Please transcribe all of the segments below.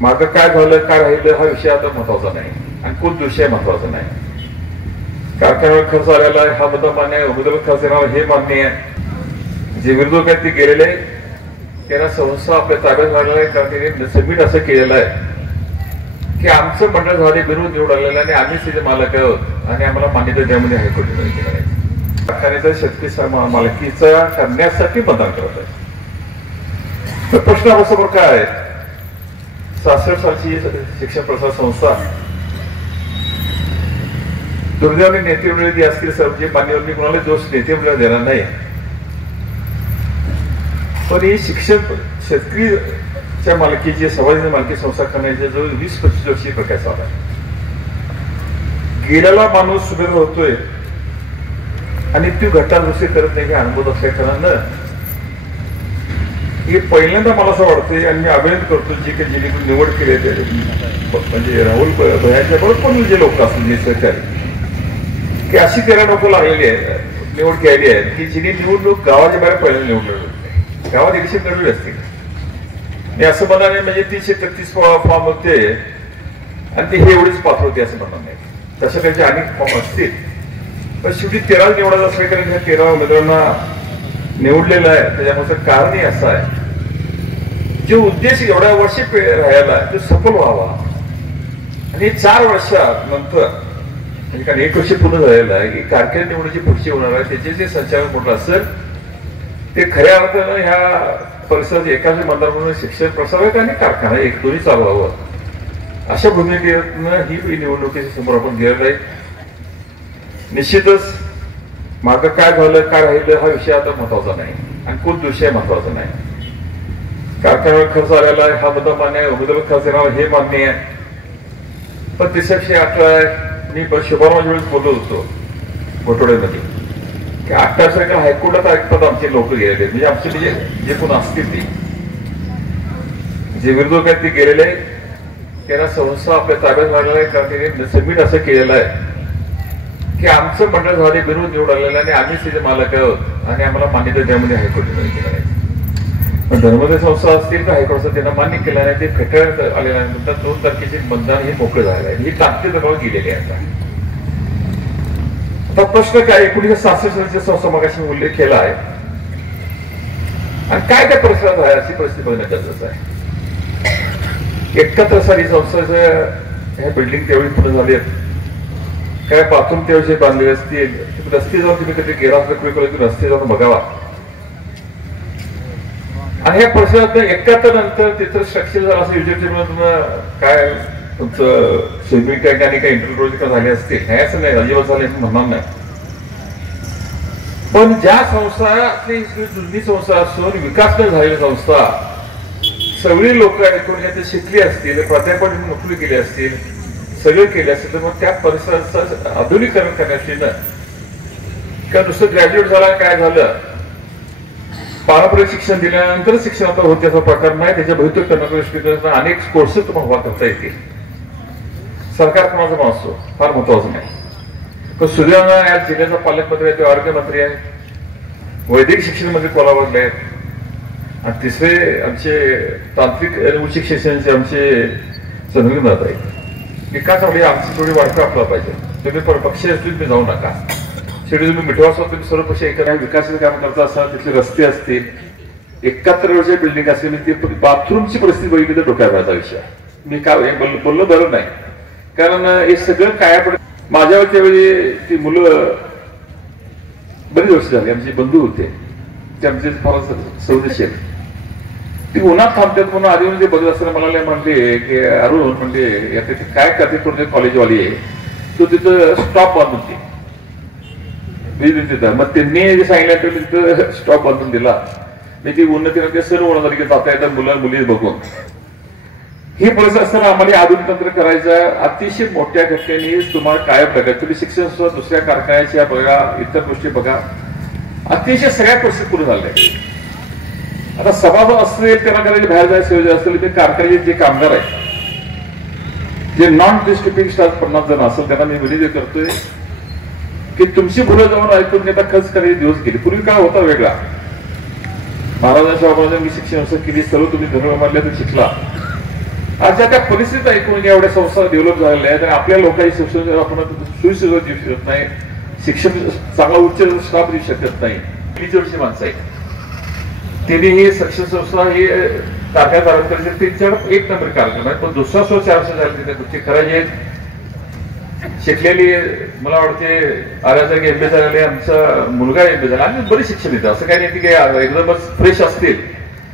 मागं काय झालं काय राहिलं हा विषय आता महत्वाचा नाही आणि कोण विषय महत्वाचा नाही. कारखान्यावर खर्च आलेला आहे हा मुद्दा मान्य आहे, उमेदवार खर्च येणार हे मान्य आहे. जे विरोधक आहेत ते गेलेले त्यांना संस्था आपल्या ताब्यात झालेला आहे. कारण त्यांनी सबमिट असं केलेलं आहे की आमचं मंडळ झाले विरोध निवड आलेला आणि आम्हीच तिथे मालक आहोत आणि आम्हाला मान्यता द्यामध्ये हायकोर्टाने केलं आहे. कारखान्याचा शेतकरी मालकीचा करण्यासाठी मतदान करत आहे. तर प्रश्न आपल्यासमोर काय आहे, 66 सालची शिक्षण प्रसार संस्था दुर्दैवाने नेते मिळवली असतील सर्व जे मान्यवर मी कोणाला दोष नेते मिळवला देणार नाही. पण ही शिक्षण शेतकरीच्या मालकीची समाजाची मालकी संस्था करण्याच्या जवळ 20-25 वर्षी प्रकाश चालू आहे. गेलेला माणूस सुबेर होतोय आणि ती घटना दुसरी करत नाही हे अनुभव असल्या कारणानं हे पहिल्यांदा मला असं वाटतंय आणि मी अभिनंदन करतो जे काही जेणेकरून निवड केली म्हणजे राहुल भयांच्या बरोबर पण जे लोक असतील जे सहकारी की अशी 13 लोक लागलेली आहेत निवड केली आहे की जिने निवडणूक गावाच्या बाहेर पहिल्यांदा निवडले गावात इलेक्शन लढवली असतील. मी असं म्हणणार नाही म्हणजे 333 फॉर्म होते आणि ते हे एवढेच पात्र होते असं म्हणणार नाही. तशा त्यांचे अनेक फॉर्म असतील पण शेवटी 13 निवडत असल्या कारण ह्या 13 उमेदवारांना निवडलेलं आहे. त्याच्यामुळे कारणही असं आहे जो उद्देश एवढ्या वर्षी राहायला तो सफल व्हावा आणि 4 वर्षानंतर म्हणजे कारण 1 वर्ष पूर्ण झालेलं आहे की कारखान्यात निवडणुकीची पुढची होणार आहे त्याचे जे संचालन मोठं असेल ते खऱ्या अर्थानं ह्या परिसरात एकाच मतदार म्हणून शिक्षण प्रसारक आणि कारखाना एक दोन्ही चालवावं अशा भूमिकेतनं ही निवडणुकीच्या समोर आपण गेलेलं आहे. निश्चितच मागं काय झालं काय राहिलं हा विषय आता महत्वाचा नाही आणि कोण विषय महत्वाचा नाही. कारखान्यावर खर्च आलेला आहे हा मुद्दा मान्य आहे, उमेदवार खर्च येणार हे मान्य आहे. पण 318 मी शुभारंभाच्या वेळेस बोलत होतो घोटवड्यामध्ये की 28 तारखेला हायकोर्टात ऐकतात आमचे लोक गेलेले म्हणजे आमचे म्हणजे जे कोण असतील ते जे विरोधक आहेत ते गेलेले त्यांना संस्था आपल्या ताब्यात झालेला आहे. कारण त्यांनी सबमिट असं केलेलं आहे की आमचं मंडळ झाले विरोध निवड आलेला आणि आम्हीच तिथे मालक आहोत आणि आम्हाला मान्यता द्यामध्ये हायकोर्टाने केलं आहे. पण धर्मोदय संस्था असतील तर हायकोर्टाचं त्यांना मान्य केलं नाही ते फेटाळण्यात आलेलं आहे. नंतर 2 तारखेचे मतदान हे मोकळं झालेलं आहे. ही ताकद दबाव गेलेली आहे. आता प्रश्न काय 1966 सालच्या संस्था मगाशी उल्लेख केला आहे आणि काय त्या परिसरात आहे अशी परिस्थिती बघण्यात गरजेचं आहे. 71 साली संस्थेच्या ह्या बिल्डिंग तेवढी पुढे झाली आहेत काय बाथरूम तेवढे बांधलेले असतील रस्ते जाऊन तुम्ही कधी गेला असला रस्ते जाऊन बघावा. आणि ह्या परिसरात 71 नंतर तिथं स्ट्रक्चर झालं असं युजर काय तुमचं स्विमिंग टँक आणि काही इंटरप्रोजेक्ट झाले असतील नाही असं नाही अजिबात झाले म्हणणार नाही. पण ज्या संस्थातली जुनी संस्था असून विकास न झालेली संस्था सगळी लोक ऐकून ते शिकली असतील प्राध्यापक नोकरी केली असतील सगळे केले असतील तर मग त्या परिसराचं आधुनिकीकरण करण्याची ना किंवा नुसतं ग्रॅज्युएट झाला काय झालं पारंपरिक शिक्षण दिल्यानंतर शिक्षण आता होते असा प्रकार नाही. त्याच्या भविष्य करण्याच्या दृष्टीने अनेक कोर्सेस तुम्हाला उभा करता येतील. सरकार कोणाचा पण असतो फार महत्वाचं नाही. पण सुदैवाने या जिल्ह्याचा पालकमंत्री आहे ते आरोग्यमंत्री आहे वैद्यकीय शिक्षण मंत्री कोल्हापूरले आहेत आणि तिसरे आमचे तांत्रिक उच्च शिक्षणाचे आमचे चंद्रकांत आहेत. विकासामध्ये आमची थोडी वाढता आपला पाहिजे. तुम्ही पक्ष असतील तुम्ही जाऊ नका शेवटी तुम्ही मिठवा असतो तुम्ही सर्व पक्ष एकत्र विकासाचं काम करता असाल तिथले रस्ते असतील 71 वर्षाची बिल्डिंग असतील ती बाथरूमची परिस्थिती बघितली तर डोक्यात राहायचा विषय मी काय बोललो बरं नाही कारण हे सगळं काय पडत माझ्यावर त्यावेळी ती मुलं बरीच वर्ष झाली आमचे बंधू होते ते आमचे फार सौदेशी ती उन्हात थांबतात म्हणून आधी म्हणजे बघत असताना मला म्हणले की अरुण म्हणजे काय करते कोणते कॉलेजवाली आहे तो तिथं स्टॉप बांधून होती मग त्यांनी सांगितलं तिथं स्टॉप बांधून दिला मी ती उन्नतीनंतर सर्व होणार जाता येतात मुलं मुली बघून ही परिस्थिती असताना आम्हाला आधुनिक तंत्र करायचं अतिशय मोठ्या घटनेने तुम्हाला काय बघा तुम्ही शिक्षण सुद्धा दुसऱ्या कारखान्याच्या बघा इतर गोष्टी बघा अतिशय सगळ्या परिस्थिती पूर्ण झाल्या. आता सभासद असेल त्यांना करायची बाहेर जायची सोय असेल ते कारखान्याचे जे कामगार आहेत जे नॉन डिस्ट्रिब्युटिंग स्टाफ 50 जण असेल त्यांना मी विनंती करतोय की तुमची मुलं जाऊन ऐकून घेता खर्च करायचे दिवस गेले. पूर्वी काय होता वेगळा महाराजांच्या बाबांनी शिक्षण असं केली सर्व तुम्ही धर्म मानल्या तर शिकला आज ज्या त्या परिस्थितीत ऐकून घ्या, एवढ्या संस्था डेव्हलप झालेल्या आहेत आणि आपल्या लोकांची शिक्षण आपण सुविधा देऊ शकत नाही, शिक्षण चांगला उच्च स्टाफ देऊ शकत नाही. वर्षी माणसं आहेत त्यांनी ही शिक्षण संस्था ही कारखान्यात आरंभ करायचे, त्यांच्याकडे एक नंबर कार्यक्रम आहे. पण दुसरा 4 वर्ष झाले त्या गोष्टी करायच्या आहेत. शिकलेली मला वाटते आल्यासारखे एमबी झालेले, आमचा मुलगा एमबी झाला आणि बरेच शिक्षण येतं. असं काही नाही की एकदमच फ्रेश असतील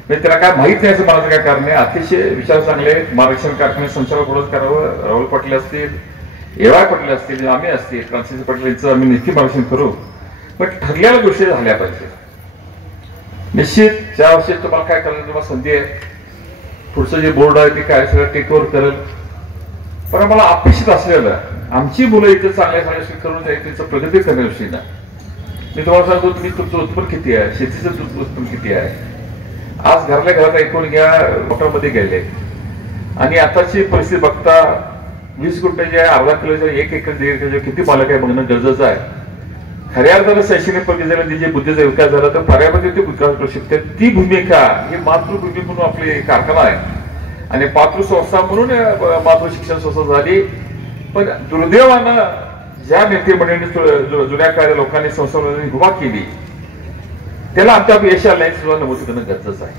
म्हणजे त्याला काय माहित नाही असं मला काय कारण नाही. अतिशय विचार चांगले. मार्गदर्शन कारखाने संचालक म्हणून करावं. राहुल पाटील असतील, एवाय पाटील असतील, आम्ही असतील, फ्रान्सिस पाटील यांचं आम्ही नक्की मार्गदर्शन करू. पण ठरलेल्या गोष्टी झाल्या पाहिजे. निश्चित 4 वर्षात तुम्हाला काय करायला तुम्हाला संधी आहे. पुढचं जे बोर्ड आहे ते काय सगळं टेक ओव्हर करेल. पण मला अपेक्षित असलेलं आमची मुलं इथं चांगल्या करून जाईल, त्यांचं प्रगती करण्याविषयी ना मी तुम्हाला सांगतो, तुम्ही तुमचं उत्पन्न किती आहे, शेतीचं उत्पन्न किती आहे. आज घरातल्या घरात ऐकून घ्या, मोठ्यामध्ये गेले आणि आताची परिस्थिती बघता 20 गुंठे अर्धा किलोच्या 1 एकर 1.5 एकर किती मालक आहे बघणं गरजेचं आहे. खऱ्या अर्थानं शैक्षणिक प्रगती झाली, जे बुद्धीचा विकास झाला तर पर्यामध्ये ते विकास करू शकते. ती भूमिका ही मातृभूमी म्हणून आपली कारखाना आहे आणि मातृसंस्था म्हणून मातृ शिक्षण संस्था झाली. पण दुर्दैवानं ज्या नेते मंडळींनी जुन्या काळात लोकांनी संस्था उभा केली त्याला आमच्या यश आलं सुद्धा नमूद करणं गरजेचं आहे.